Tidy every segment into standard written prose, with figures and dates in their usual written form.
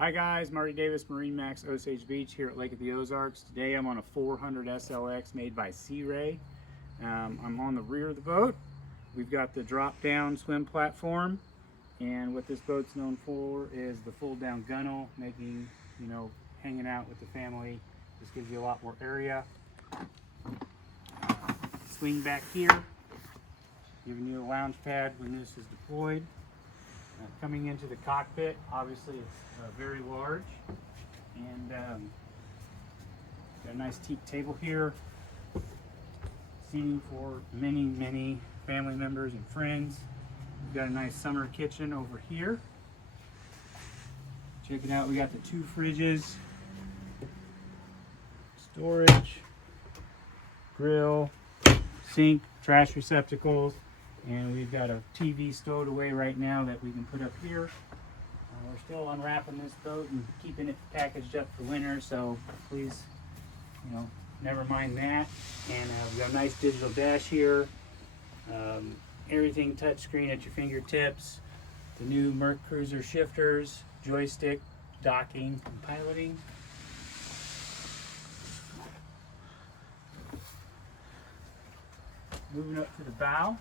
Hi guys, Marty Davis, MarineMax Osage Beach here at Lake of the Ozarks. Today I'm on a 400 SLX made by SeaRay. I'm on the rear of the boat. We've got the drop down swim platform, and what this boat's known for is the fold down gunnel, making, hanging out with the family. This gives you a lot more area. Swing back here, giving you a lounge pad when this is deployed. Coming into the cockpit, obviously it's very large, and got a nice teak table here, seating for many family members and friends. We've got a nice summer kitchen over here. Check it out, we got the 2 fridges, storage, grill, sink, trash receptacles. And we've got a TV stowed away right now that we can put up here. We're still unwrapping this boat and keeping it packaged up for winter, so please, never mind that. And we've got a nice digital dash here. Everything touchscreen at your fingertips. The new Merc Cruiser shifters, joystick, docking, and piloting. Moving up to the bow.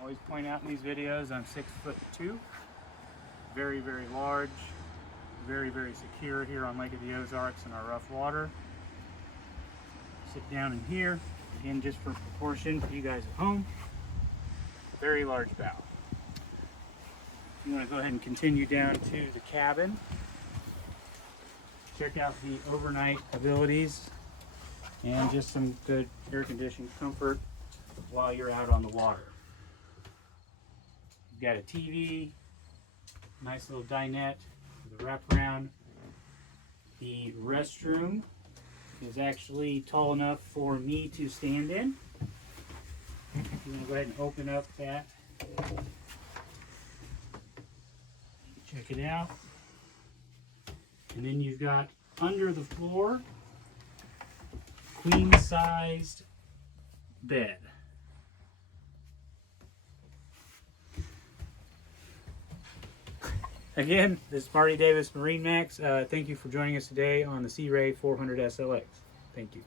Always point out in these videos I'm 6'2", very large, very secure here on Lake of the Ozarks in our rough water. Sit down in here, again just for proportion for you guys at home. Very large bow. You want to go ahead and continue down to the cabin. Check out the overnight abilities and just some good air conditioning comfort while you're out on the water. Got a TV, nice little dinette with a wraparound. The restroom is actually tall enough for me to stand in. I'm going to go ahead and open up that. Check it out. And then you've got under the floor, queen-sized bed. Again, this is Marty Davis, MarineMax. Thank you for joining us today on the SeaRay 400 SLX. Thank you.